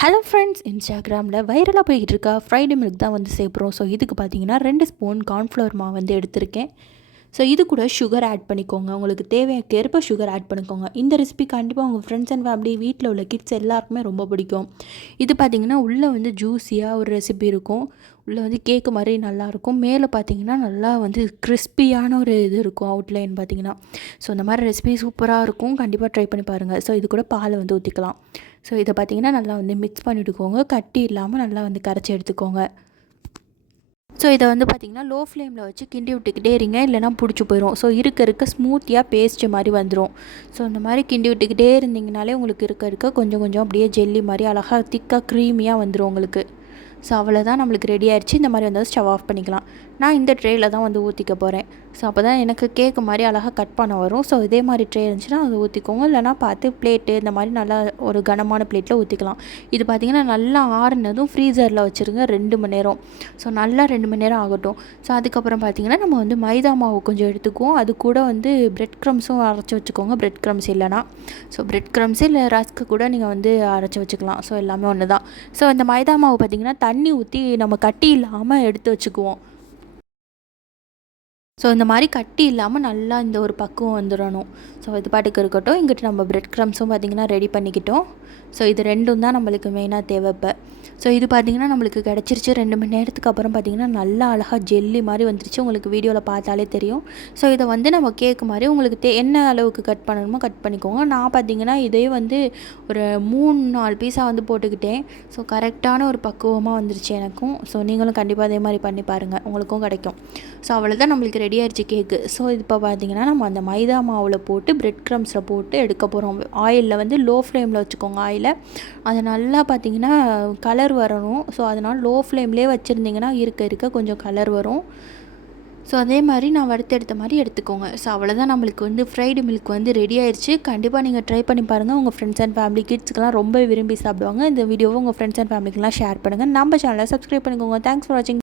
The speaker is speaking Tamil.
ஹலோ ஃப்ரெண்ட்ஸ், இன்ஸ்டாகிராமில் வைரலாக போய்கிட்டு இருக்கா ஃப்ரைடு மில்க் தான் வந்து சேர்க்குறோம். ஸோ இதுக்கு பார்த்தீங்கன்னா 2 ஸ்பூன் கார்ன்ஃப்ளவர் மாவு வந்து எடுத்திருக்கேன். ஸோ இது கூட சுகர் ஆட் பண்ணிக்கோங்க. உங்களுக்கு தேவைக்கேற்ப சுகர் ஆட் பண்ணிக்கோங்க. இந்த ரெசிபி கண்டிப்பாக உங்கள் ஃப்ரெண்ட்ஸ் அண்ட் ஃபேமிலி, வீட்டில் உள்ள கிட்ஸ் எல்லாருக்குமே ரொம்ப பிடிக்கும். இது பார்த்திங்கன்னா உள்ளே வந்து ஜூஸியாக ஒரு ரெசிபி இருக்கும். உள்ளே வந்து கேக்கு மாதிரி நல்லாயிருக்கும். மேலே பார்த்திங்கன்னா நல்லா வந்து கிறிஸ்பியான ஒரு இது இருக்கும் அவுட்லைன் பார்த்திங்கன்னா. ஸோ இந்த மாதிரி ரெசிபி சூப்பராக இருக்கும். கண்டிப்பாக ட்ரை பண்ணி பாருங்கள். ஸோ இது கூட பாலை வந்து ஊற்றிக்கலாம். ஸோ இதை பார்த்திங்கன்னா நல்லா வந்து மிக்ஸ் பண்ணிவிட்டுக்கோங்க. கட்டி இல்லாமல் நல்லா வந்து கரைச்சி எடுத்துக்கோங்க. ஸோ இதை வந்து பார்த்திங்கன்னா லோ ஃப்ளேமில் வச்சு கிண்டி விட்டுக்கிட்டே இருங்க, இல்லைனா பிடிச்சி போயிடும். ஸோ இருக்க ஸ்மூத்தியாக பேஸ்ட்டு மாதிரி வந்துடும். ஸோ இந்த மாதிரி கிண்டி விட்டுக்கிட்டே இருந்தீங்கனாலே உங்களுக்கு இருக்க கொஞ்சம் கொஞ்சம் அப்படியே ஜெல்லி மாதிரி அழகாக திக்காக க்ரீமியாக வந்துடும் உங்களுக்கு. ஸோ அவ்வளோதான், நம்மளுக்கு ரெடி ஆகிடுச்சு. இந்த மாதிரி வந்து ஸ்டவ் ஆஃப் பண்ணிக்கலாம். நான் இந்த ட்ரேயில் தான் வந்து ஊற்றிக்க போகிறேன். ஸோ அப்போ தான் எனக்கு கேக்கு மாதிரி அழகாக கட் பண்ண வரும். ஸோ இதே மாதிரி ட்ரே இருந்துச்சுன்னா அதை ஊற்றிக்கோங்க. இல்லைனா பார்த்து பிளேட்டு இந்த மாதிரி நல்லா ஒரு கனமான பிளேட்டில் ஊற்றிக்கலாம். இது பார்த்திங்கன்னா நல்லா ஆறுனதும் ஃப்ரீசரில் வச்சுருங்க 2 மணி நேரம். ஸோ நல்லா 2 மணி நேரம் ஆகட்டும். ஸோ அதுக்கப்புறம் பார்த்திங்கன்னா நம்ம வந்து மைதா மாவு கொஞ்சம் எடுத்துக்குவோம். அது கூட வந்து பிரெட் க்ரம்ஸும் அரைச்சி வச்சுக்கோங்க. பிரெட் க்ரம்ஸ் இல்லைனா பிரெட் க்ரம்ஸ் இல்லை ரஸ்க்கு கூட நீங்கள் வந்து அரைச்சி வச்சுக்கலாம். ஸோ எல்லாமே ஒன்று தான். ஸோ இந்த மைதா மாவு பார்த்திங்கன்னா தண்ணி ஊற்றி நம்ம கட்டி இல்லாமல் எடுத்து வச்சுக்குவோம். ஸோ இந்த மாதிரி கட்டி இல்லாமல் நல்லா இந்த ஒரு பக்குவம் வந்துடணும். ஸோ இது பாட்டுக்கு இருக்கட்டும். இங்கிட்ட நம்ம பிரெட் க்ரம்ஸும் பார்த்திங்கன்னா ரெடி பண்ணிக்கிட்டோம். ஸோ இது 2ம் தான் நம்மளுக்கு மெயினாக தேவை இப்போ. ஸோ இது பார்த்திங்கன்னா நம்மளுக்கு கிடச்சிருச்சு. 2 மணி நேரத்துக்கு அப்புறம் பார்த்திங்கன்னா நல்லா அழகாக ஜெல்லி மாதிரி வந்துருச்சு. உங்களுக்கு வீடியோவில் பார்த்தாலே தெரியும். ஸோ இதை வந்து நம்ம கேக்கு மாதிரி உங்களுக்கு என்ன அளவுக்கு கட் பண்ணணுமோ கட் பண்ணிக்கோங்க. நான் பார்த்திங்கன்னா இதே வந்து ஒரு 3-4 பீஸாக வந்து போட்டுக்கிட்டேன். ஸோ கரெக்டான ஒரு பக்குவமாக வந்துருச்சு எனக்கும். ஸோ நீங்களும் கண்டிப்பாக அதே மாதிரி பண்ணி பாருங்கள், உங்களுக்கும் கிடைக்கும். ஸோ அவ்வளோதான், நம்மளுக்கு ரெடி ஆகிடுச்சு கேக்கு. ஸோ இப்போ பார்த்திங்கன்னா நம்ம அந்த மைதா மாவில் போட்டு பிரெட் க்ரம்ஸில் போட்டு எடுக்க போகிறோம். ஆயிலில் வந்து லோ ஃப்ளேமில் வச்சுக்கோங்க ஆயிலை. அது நல்லா பார்த்திங்கன்னா கலர் வரணும். ஸோ அதனால் லோ ஃப்ளேம்லேயே வச்சுருந்திங்கன்னா இருக்க கொஞ்சம் கலர் வரும். ஸோ அதே மாதிரி நான் வறுத்தெடுத்த மாதிரி எடுத்துக்கோங்க. ஸோ அவ்வளோதான், நம்மளுக்கு வந்து ஃப்ரைடு மில்க் வந்து ரெடி ஆயிடுச்சு. கண்டிப்பாக நீங்கள் ட்ரை பண்ணி பாருங்கள். உங்கள் ஃப்ரெண்ட்ஸ் அண்ட் ஃபேமிலி கிட்ஸ்க்கெலாம் ரொம்ப விரும்பி சாப்பிடுவாங்க. இந்த வீடியோவை உங்கள் ஃப்ரெண்ட்ஸ் அண்ட் ஃபேமிலிக்கெலாம் ஷேர் பண்ணுங்கள். நம்ம சேனலை சப்ஸ்கிரைப் பண்ணிக்கோங்க. தேங்க்ஸ் ஃபார் வாட்சிங்.